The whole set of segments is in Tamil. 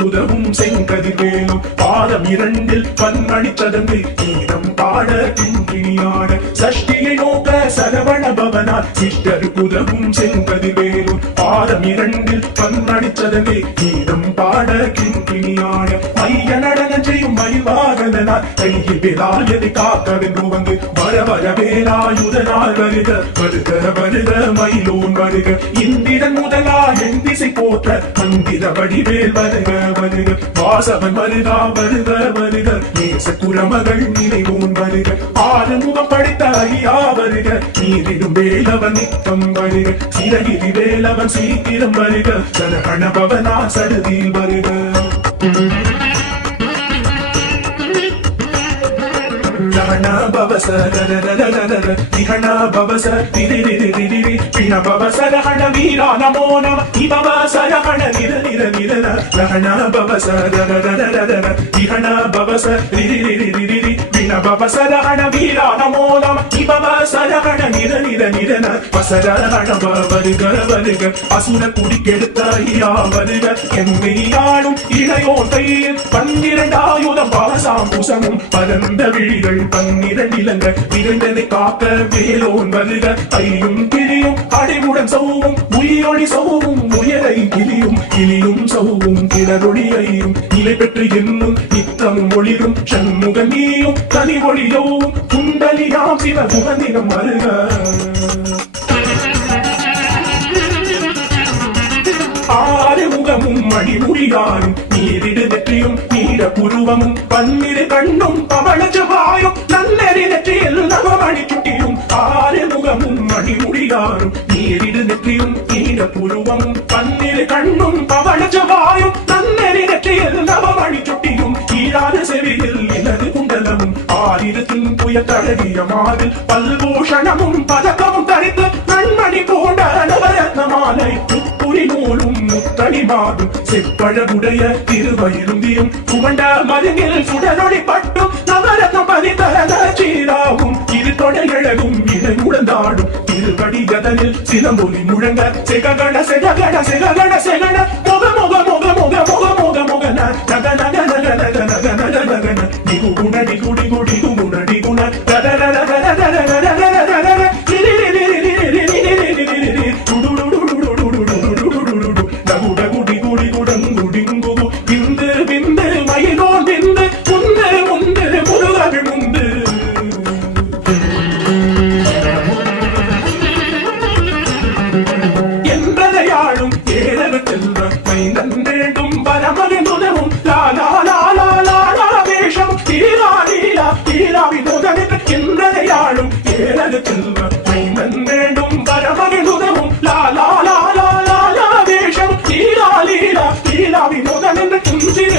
சித்தருக்குதவும் செங்கதிர்வேலும் பாதம் இரண்டில் பன்மணித்ததங்கை கீதம் பாட கிண்கிணியாட சஷ்டியை நோக்க சரவண பவனார் சித்தருக்குதவும் செங்கதிர்வேலும் பாதம் இரண்டில் பன்மணித்ததங்கை கீதம் பாட கிண்கிணியாட மைய நடனம் செய்யும் மயில்வாகனார் கையில் வேலாயதை காக்கவென்று வந்து வர வர வேலாயுதனால் வருக வருக வருக மயிலோன் வருக இந்திரன் முதலா என் திசை போற்ற மந்திர வடிவேல் வருக வருக வாசவன் வருகா வருக வருக நேச குலமகள் நினைவோன் வருக ஆறுமுகம் படைத்த ஐயா வருக நீரிடும் வேலவன் நித்தம் வருக சிறகிரி வேலவன் சீக்கிரம் வருக சரகண பவனா சடுதியில் வருக Lahana babasa da da da da da da da Dihana babasa di di di di di di di Pina babasa lahana veera namo nama Di babasa lahana nira nira nira na Lahana babasa da da da da da da da Dihana babasa di di di di di di di Pina babasa lahana veera namo nama Di babasa lahana nira nira nira na Basara lahana varga varga Asuna kudikkedutha iya varga Emmeyaalum ilayon கையில் பன்னிரண்டாயுதம் பாசாம் புசமும் பரந்த விழிகள் பன்னிரண்டிலங்க விரைந்தனை காக்க வேலோன் வருக ஐயும் கிளியும் அடைவுடன் சௌவும் உயிரொளி சௌவும் உயரை கிளியும் கிளியும் சௌவும் கிளரொளி ஐயும் நிலை பெற்று என்னும் நித்தம் ஒளிரும் சண்முக நீயும் தனி ஒளியோவும் குண்டலியாம் சிவ குகந்திரம் வருக ஆறுமுகமும் மணிமுடியானும் நீரிடு நெற்றியும் நீர புருவமும் பன்னிரு கண்ணும் பவள ஜபாயும் நன்னெறி நெற்றியில் நவமணி சுட்டியும் ஆறுமுகமும் மணிமுடியானும் நீரிடு நெற்றியும் நீர புருவமும் பன்னிரு கண்ணும் பவள ஜபாயும் நன்னெறி நெற்றியில் நவமணி சுட்டியும் ஈராத செவியில் இலது குண்டலமும் ஆயிரத்தின் புய தழகிய மாதில் பல்பூஷணமும் பதக்கமும் தரித்து நன்மணி போன்ற நவரத்ன மாலை நூலும் முத்தடிமாடும் செப்பழகுடைய திருவயிருந்தியும் புகண்ட மருங்கில் சுடரொளி பட்டும் நவரத்னம் பதித்தரத சீராவும் இரு தொடையழகும் இடை உடந்தாடும் திருவடி கதனில் சிலம்பொலி முழங்க செககண செககண செககண செகண முக முக முக முக முக முக முகன நக நக நக நக நக நக நகன நிகு குண நிகு நிகு நிகு குண நிகுண நக நக நக நக நக நக நக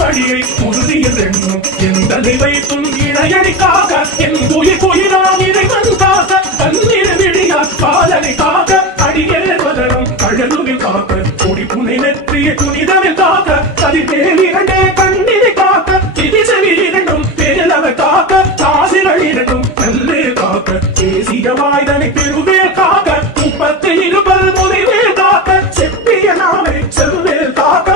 வழியை உறுதியில் எண்ணும் எந்தனை வைத்தும் இணையடிக்காக என் உயிர் உயிராம் இறைவன் காக்க தன்னிரு விழியா பாலனை காக்க அடியேர் வதனம் அழகுவில் காக்க கொடி புனை நெற்றிய துணிதவில் காக்க கதிர்வேல் இரண்டே கண்ணினை காக்க திதி செவி இரண்டும் பேரளவை காக்க தாசிகள் இரண்டும் நல்லே காக்க தேசிய வாய்தனை பெருவேல் காக்க 32 முனைவேல் காக்க செப்பிய நாளை செவ்வேல் காக்க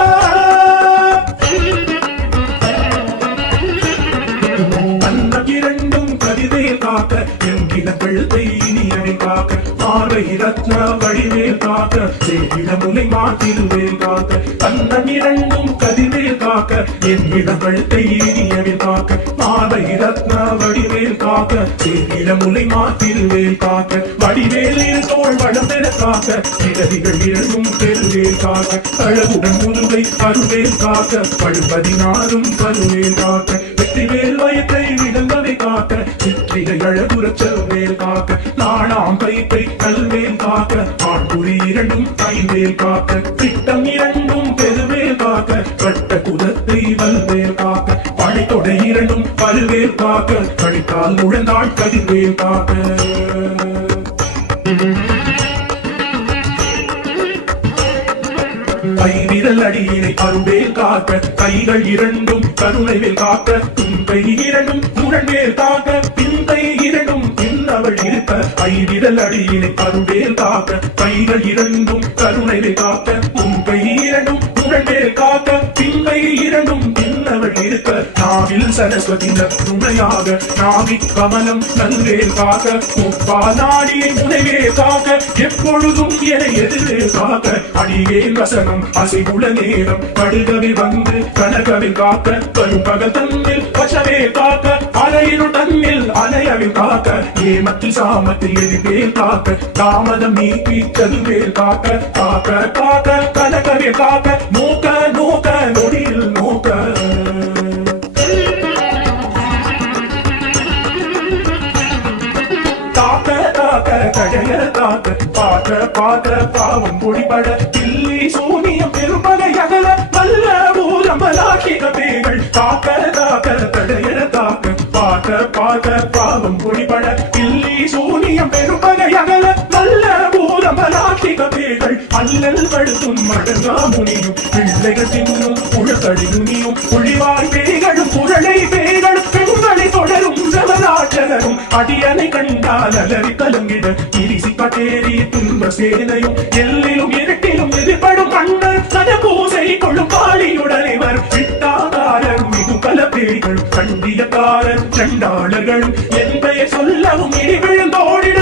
ரத்ன வடிவேல் காக்க சேவிட முனை மாத்திருவேல் காக்க தன்னம் இரண்டும் கதிர்வேல் காக்க என் இடவழ்த்தை இனியவில் காக்க மாதை ரத்ன வடிவேல் காக்க சேவிட முனை மாத்திருவேல் காக்க வடிவேல் தோள் வளம் பெற காக்க இடதிகள் இரண்டும் பெருவேல் காக்க அழகுடன் முதுகை அருவேல் காக்க பழுபதினாரும் பருவேல் காக்க வெற்றிவேல் வயத்தை விடங்கவை காக்க சிற்றிகை அழகுறச் செல்வேல் காக்க நாணாம் கைத்தை கல்வேல் காக்க ஆண்புரி இரண்டும் ஐவேல் காக்க திட்டம் இரண்டும் பெருவேல் காக்க கட்ட குதத்தை வல்வேல் காக்க படைத்தொடை இரண்டும் பல்வேல் காக்க கழித்தால் முழந்தாள் கதிர்வேல் காக்க கைவிரல் அடியினை அருவேல் காக்க கைகள் இரண்டும் கருணைவேல் காக்க தும்பை இரண்டும் முரண்வேல் காக்க பிந்தை இரண்டும் அவள் இருக்க ஐவிரல் அடியினை அருவேல் காக்க கைகள் இரண்டும் கருணைவேல் காக்க தும்பை இரண்டும் முரண்வேல் காக்க பிந்தை இரண்டும் பின்னவள் இருக்க நாவில் சரஸ்வதி துணையாக நாவி கமலம் நல்வேல் காக்க முப்பா நாடியை முனைவே காக்க எப்பொழுதும் என எதிரே காக்க அடிவேல் வசனம் அசைவுள்ள நேரம் கடுகவில் வந்து கனகவில் காக்க வரும் பகல் தன்னில் வசவே காக்க அலையினுள் தன்னில் அலையவில் காக்க ஏமத்தில் சாமத்தில் எதிர்வேல் காக்க தாமதம் நீக்கி கதுவேல் காக்க காக்க காக்க கனகவில் காக்க நோக்க நோக்க நொடியில் நோக்க காக்க பாக்க பாக்க பாவம் பொடிபட பில்லி சூனியம் பெரும்பகை அகல வல்ல ஊரம்பலாட்சிக பேகள் காக்க காக்க தடையற காக்க பாக்க பாக்க பாவம் பொடிபட பில்லி சூனியம் பெரும்பகை அகல வல்ல ஊரம்பலாட்சிக பேகள் அல்லல் படுத்தும் மடங்கா முனியும் பிள்ளைகள் தின்னும் உழக்கடியும் ஒளிவாய் பேய்களும் குரலை பேய்களும் பெண்களை தொடரும் ஜவராட்சகரும் அடியனை கண்டால் அலறி கலங்கிட இரிசி கட்டேறி துன்ப சேனையும் எல்லிலும் இருட்டிலும் எதிர்படும் மன்னர் கன பூசை கொள்ளும் பாலியுடனைவர் விட்டாதாரர் மிகு கலப்பேய்கள் கண்டியக்காரர் சண்டாளர்களும் என் பெயர் சொல்லவும் இடி விழுந்தோடிட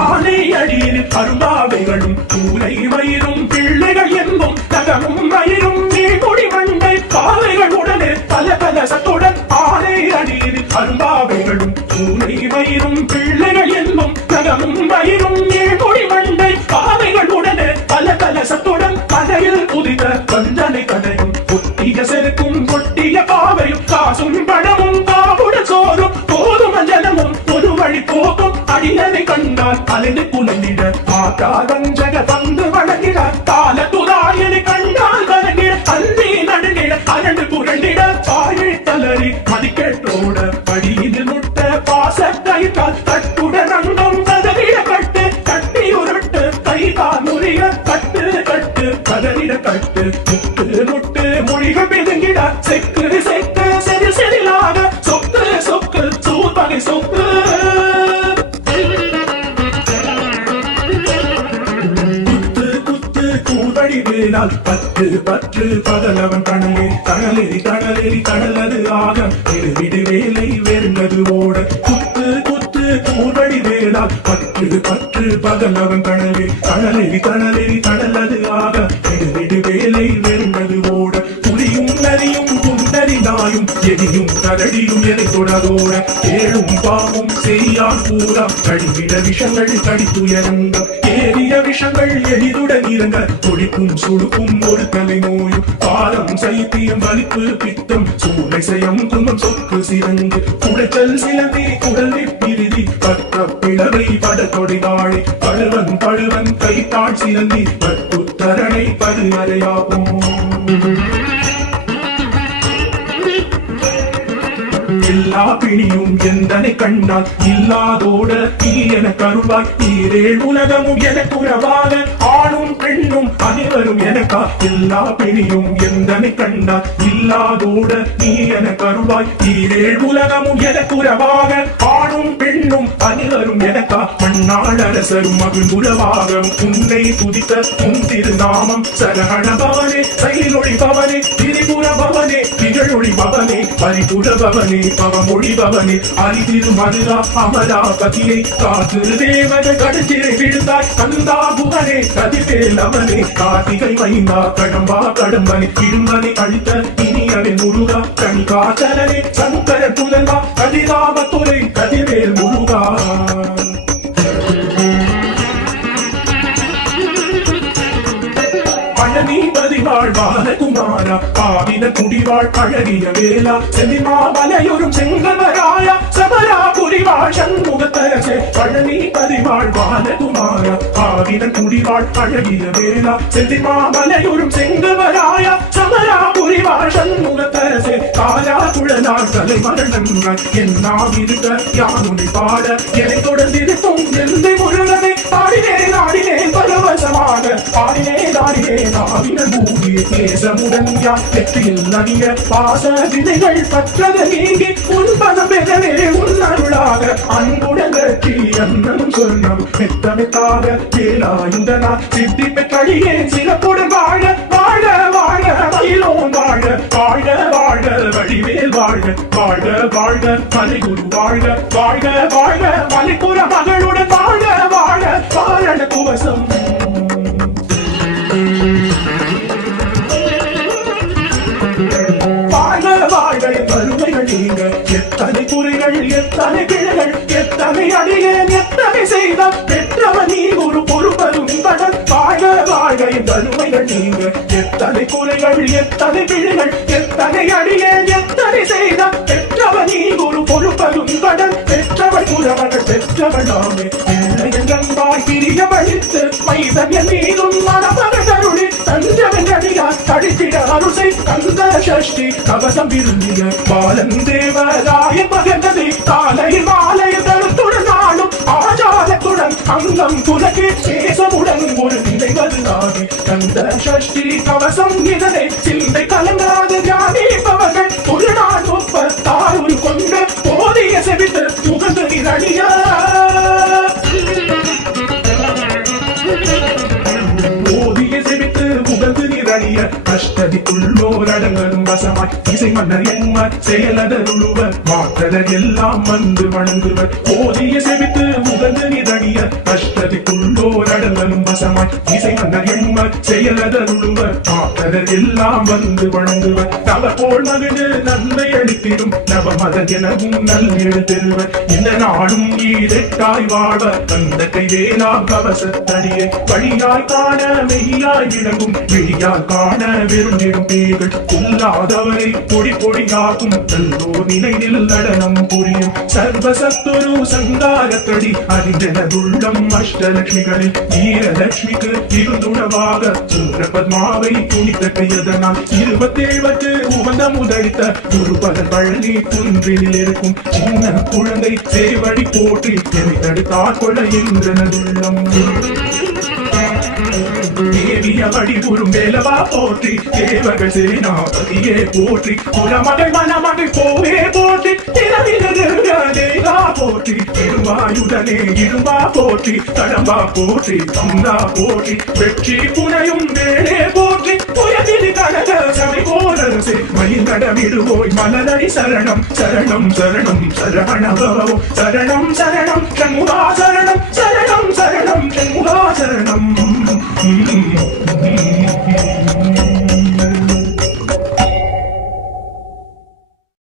ஆனை அடியில் அரும்பாவைகளும் பூனை மயிரும் பிள்ளைகள் என்பும் நகமும் மயிரும் நீகுடி மண்டை காவைகள் உடனே பல பல சத்துடன் ஆனை அடியில் அரும்பாவைகளும் பூனை மயிரும் பிள்ளைகள் என்பும் நகமும் மயிரும் நீகுடி மண்டை காவைகள் உடனே பல பல சத்துடன் கதையில் புதித வஞ்சனை கதையும் ஒட்டிய செருக்கும் கொட்டிய பாவையும் காசும் பணமும் காவுட சோறும் போதும் ஜனமும் ஒரு வழி போக்கும் அடியனை கண்டால் அலைந்து புலந்திட ஆட்டாதஞ்சக தந்து வழங்கிட கால துதாயனை கண்டால் வழங்கிட அந்தி நடுங்கிட அரண்டு புரண்டிட பாயை தளறி மதிக்கெட்டோட படியில் முட்ட பாச கைத்தால் தட்டுட ரங்கம் கதறிட கட்டு கட்டி உருட்டு கை கால் முறிய கட்டு கட்டு கதறிட கட்டு முட்டு முட்டு மொழிகள் பிதுங்கிட செக்கு செக்கு செதில் செதிலாக சொக்கு சொக்கு சூப்பகை சொக்கு வேளால் பற்று பற்று பகலவன் கணலே தணலெறி தணலெறி தணலது ஆக விடு வேலை வெறுந்தது ஓட குத்து குத்து கூர்வடி வேளால் பற்று பற்று பகலவன் கணலே தணலெறி தணலெறி தணலது ஆக விடு வேலை வெறுந்தது ஓட புலியும் நரியும் குண்டறிந்தாயும் எரியும் கரடியும் எதை தொடரோட ஏழும் பாவும் செய்யான் பூரா கடிவிட விஷங்கள் கடித்துயரங்க ஏறிய விஷங்கள் எளிதுடன் இறங்க கொடிக்கும் சுடுக்கும் ஒரு தலை நோயும் பாலம் சைத்தியம் வலிப்பு பித்தம் சூளை செய்யம் துன்பம் சொக்கு சிறங்கு குடைச்சல் சிலந்தி குடல் பிரிதி பற்ற பிளவை படத்தொடை வாழை பழுவன் பழுவன் கைத்தாள் சிலந்தி பற்புத்தரணை பருமறையாகும் எல்லா பிணியும் எந்தனை கண்டால் இல்லாதோட நீ என கருவாய் நீரேழ் உலகமும் எனக்கு உறவாக ஆணும் பெண்ணும் அனைவரும் எனக்கா எல்லா பிணியும் எந்தனை கண்டால் இல்லாதோட நீ என கருவாய் நீரேழ் உலகமும் எனக்கு உறவாக ஆணும் பெண்ணும் அனைவரும் எனக்கா மண்ணாள் அரசரும் மகிழ்ந்துறவாக உன்னை துதித்த உன் திருநாமம் சரகண பவனே செயலொழி பவனே திரிபுர பவனே திகழொழி பவனே பரிபுர பவனே பவமொழி பவனே அரிதிரு மதுரா அமராபதியை காத்து தேவத கடுச்சிறை விழுந்தாய் கந்தா புகனே கதிர்வேல் அவனே கார்த்திகை மைந்தா கடம்பா கடம்பனை இரும்பனை அழித்த இனியவன் முருகா கணிகாச்சலனே சங்கர புலன்பா கதிராபத்துறை கதிர்வேல் முருகா பழனிபதிவாழ் பாலகுமாரா பாவின குடிவாழ் அழகிய வேளா செந்திமாமலையொரும் செங்கமராயா சமரா புரிவாழ் சண்முகத்தரசே பழனிபதிவாழ் பாலகுமாரா பாவின குடிவாழ் அழகிய வேளா செந்திமாமலையொரும் செங்கமராயா சமரா புரிவாழ் சண்முகத்தரசே காயா குழலார் தலைமரணங்கள் எல்லாம் இருக்க யானுனை பாட என்னை தொடர்ந்திருக்கும் எந்தை முருகனை ஆடினேன் ஆடினேன் பரவசமாக ஆடினேன் ஆடினேன் ஆவின பூமியை தேசமுடன் யார் வெற்றியில் நடிய பாச விதைகள் பற்றது நீங்கி உன்பதம் பெறவே உன்னருளாக அன்புடன் வெற்றி அன்னம் சொன்னம் மெத்தமெத்தாக வேலாயுதனா சித்தி பெற்றழியே சிறப்புடன் வாழ வாழ வாழ மயிலோன் வாழ வாழ வாழ வடிவேல் வாழ வாழ வாழ மலைகுரு வாழ வாழ வாழ மலைப்புற மகளுடன் வாழ வாழ வாழ குவசம் வறுமைகள் நீங்க எத்தனை குறைகள் எத்தனை கிளைகள் எத்தனை அடியேன் எத்தனை செய்த பெற்றவன் நீ ஒரு பொறுப்பதும் கடன் வாழ வாழ வறுமைகள் நீங்க எத்தனை குறைகள் எத்தனை கிளைகள் எத்தனை அடியேன் எத்தனை செய்த பெற்றவன் நீ ஒரு பொறுப்பதும் கடன் பெற்றவள் புறவர்கள் பெற்றவளாமே பிள்ளையன்பாய் பிரிய வழித்து மைதன் மீதும் மனமகருளி தஞ்சவன் அடியார் தடித்திட அருசை கந்த சஷ்டி கவசம் விரும்பிய பாலன் தேவராய மகனதை காலையில் மாலையில் தருத்துடன் நாளும் ஆஜாலத்துடன் அங்கம் துலகி சேசமுடன் ஒரு நிலைவது நாகி கந்த சஷ்டி கவசம் இதனை சிந்தை கலங்காத தியானிப்பவர்கள் ஒரு நாள் ஒப்பத்தாருள் கொண்டு போதிய செவித்து முகந்து நிரடிய அஷ்டதிக்குள்ளோர் அடங்கலும் வசமாய் இசை மன்னர் என்மார் செயலதருளுவர் மாற்றலர் எல்லாம் வந்து வணங்குவர் போதிய செவித்து முகந்து நிதடிய அஷ்டதிக்குள்ளோர் அடங்கலும் வசமாய் இசை மன்னர் என்மார் செயலதருளுவர் மாற்றலர் எல்லாம் வந்து வணங்குவர் தவ போல் மகிழ்ந்து நன்மை அளித்திடும் நவமதன் எனவும் நல்நெழு பெறுவர் இந்த நாடும் ஈரெட்டாய் வாழ்வர் அந்த கைவேலா கவசத்தடியை வழியாய் காண மெய்யாய் விளங்கும் விழியால் காண விரும்பிடும் பேர்கள் இல்லாதவரை பொடி பொடியாகும் நல்லோர் நிலையில் நடனம் புரியும் சர்வசத்துரு சங்காரத்தடி அறிந்தனதுள்ளம் அஷ்டலட்சுமிகளில் வீரலட்சுமிக்கு இருந்துணவாக சூரபத்மாவை துணித்த கையதனால் 27 உகந்த முதலித்த குருபதன் பழனி குன்றில் இருக்கும் சின்ன குழந்தை சேவடி போற்றி எதை தடுத்தாற் கொள்ள என்றனதுள்ளம் தேவிய வடிவுறும் வேலவா போற்றி தேவர்கள் சேனாபதியே போற்றி குலமகள் மணமகள் போவே போற்றி திறவினதேகா போற்றி திருவாயுடனே இரும்பா போற்றி தடம்பா போற்றி கந்தா போற்றி வெற்றி புனையும் வேளே போற்றி புயதிரி கனக சபை போலரசே மயிலடமிடுவோய் மலரடி சரணம் சரணம் சரணம் சரணபவோ சரணம் சரணம் சண்முகா சரணம் சரணம் சரணம் சண்முகா சரணம்